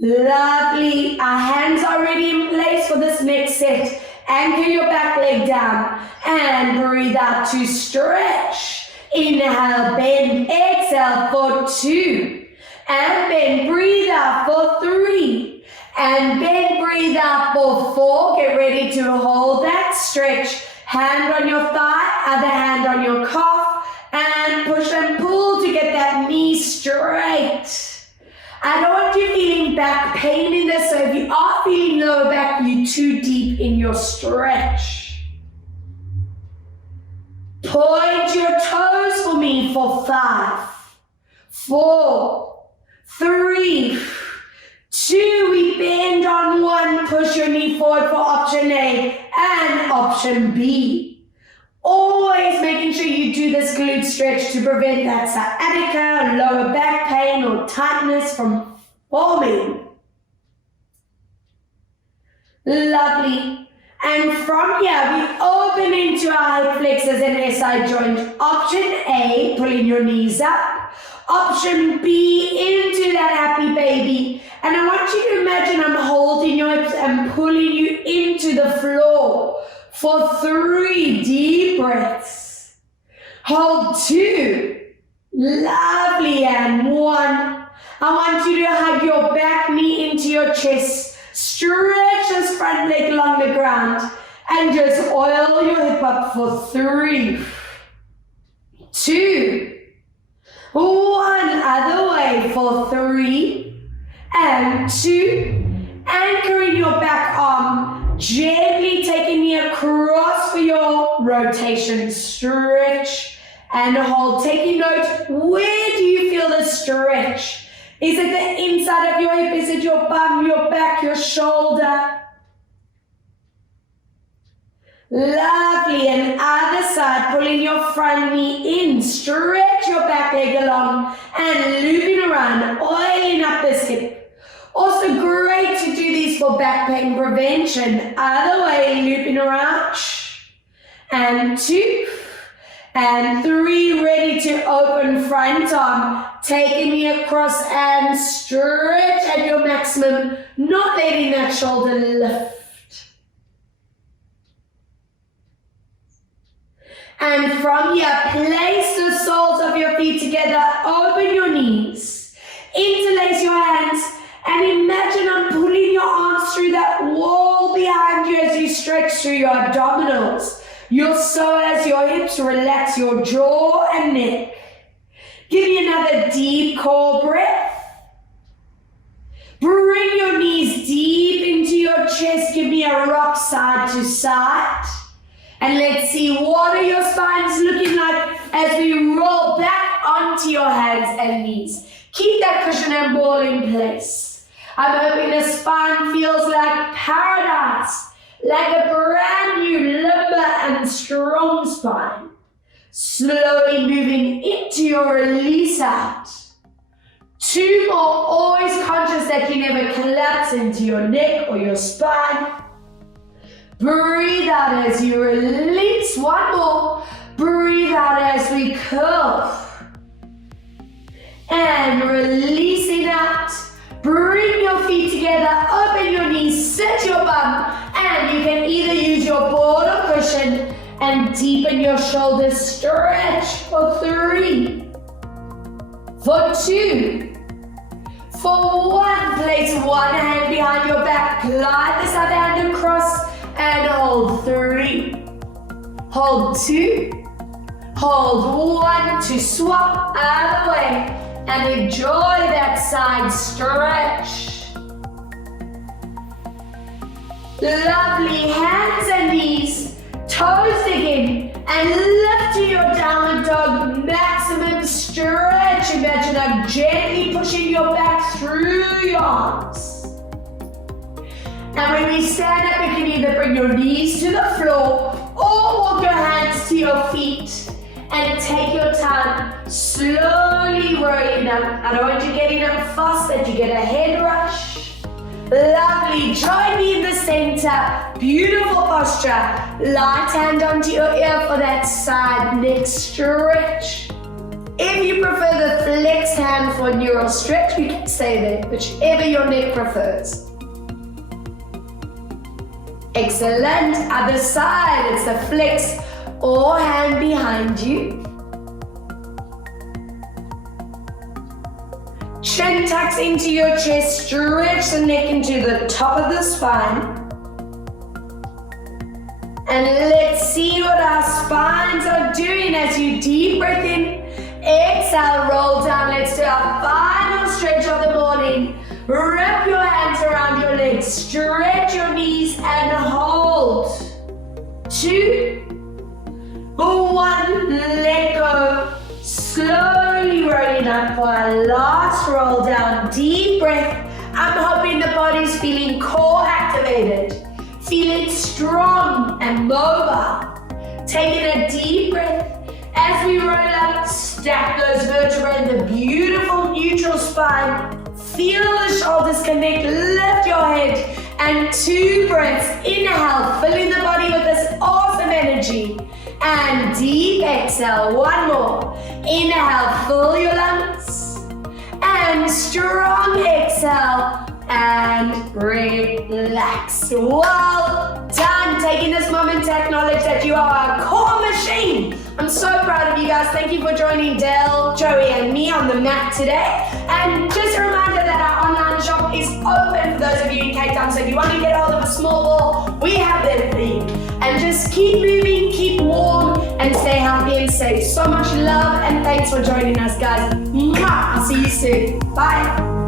Lovely. Our hands are already in place for this next set. Anchor your back leg down and breathe out to stretch. Inhale, bend, exhale for 2. And bend, breathe out for 3. And bend, breathe out for 4. Get ready to hold that stretch. Hand on your thigh, other hand on your calf. And push and pull to get that knee straight. I don't want you feeling back pain in this, so if you are feeling lower back, you're too deep in your stretch. Point your toes for me for 5, 4, 3, 2. We bend on 1, push your knee forward for option A and option B. Always making sure you do this glute stretch to prevent that sciatica, lower back pain, or tightness from forming. Lovely. And from here, we open into our hip flexors and SI joint. Option A, pulling your knees up. Option B, into that happy baby. And I want you to imagine I'm holding your hips and pulling you into the floor. For 3 deep breaths. Hold 2. Lovely. And 1. I want you to hug your back knee into your chest Stretch this front leg along the ground and just oil your hip up for 3, 2, 1. Other way for 3 and 2. Anchoring your back arm, gently taking me across for your rotation. Stretch and hold. Taking note, where do you feel the stretch? Is it the inside of your hip? Is it your bum, your back, your shoulder? Lovely. And other side, pulling your front knee in. Stretch your back leg along and looping around, oiling up this hip. Also great to do these for back pain prevention. Other way, looping around. And 2. And 3, ready to open front arm. Taking me across and stretch at your maximum, not letting that shoulder lift. And from here, place the soles of your feet together, open your knees, interlace your hands, and imagine I'm pulling your arms through that wall behind you as you stretch through your abdominals. Your psoas, your hips, relax your jaw and neck. Give me another deep core breath. Bring your knees deep into your chest. Give me a rock side to side. And let's see, what are your spines looking like as we roll back onto your hands and knees. Keep that cushion and ball in place. I'm hoping the spine feels like paradise. Like a brand new limber and strong spine. Slowly moving into your release out. 2 more, always conscious that you never collapse into your neck or your spine. Breathe out as you release. 1 more. Breathe out as we curl. And releasing out. Bring your feet together, open your knees, sit your bum, and you can either use your board or cushion and deepen your shoulders. Stretch for 3, for 2, for 1. Place one hand behind your back, glide this other hand across, and hold 3, hold 2, hold 1 to swap out of the way. And enjoy that side stretch. Lovely, hands and knees, toes again, and lift to your downward dog, maximum stretch. Imagine I'm gently pushing your back through your arms. And when we stand up, you can either bring your knees to the floor or walk your hands to your feet. And take your time, slowly rolling up. I don't want you getting up fast that you get a head rush. Lovely, join me in the center. Beautiful posture. Light hand onto your ear for that side neck stretch. If you prefer the flexed hand for a neural stretch, you can stay there, whichever your neck prefers. Excellent, other side, it's the flex or hand behind you. Chin tucks into your chest, stretch the neck into the top of the spine. And let's see what our spines are doing as you deep breath in, exhale, roll down. Let's do our final stretch of the morning. Wrap your hands around your legs, stretch your knees and hold. 2, 1, let go. Slowly rolling up for our last roll down. Deep breath. I'm hoping the body's feeling core activated, feeling strong and mobile. Taking a deep breath. As we roll up, stack those vertebrae in the beautiful neutral spine. Feel the shoulders connect, lift your head, and 2 breaths. Inhale, filling the body with this awesome energy. And deep exhale, 1 more. Inhale, fill your lungs. And strong exhale, and relax. Well done. Taking this moment to acknowledge that you are a core machine. I'm so proud of you guys. Thank you for joining Dale, Joey, and me on the mat today. And just a reminder that our online shop is open for those of you in Cape Town. So if you want to get hold of a small ball, we have them for you. And just keep moving, keep warm, and stay healthy and safe. So much love and thanks for joining us, guys. Mwah! I'll see you soon. Bye.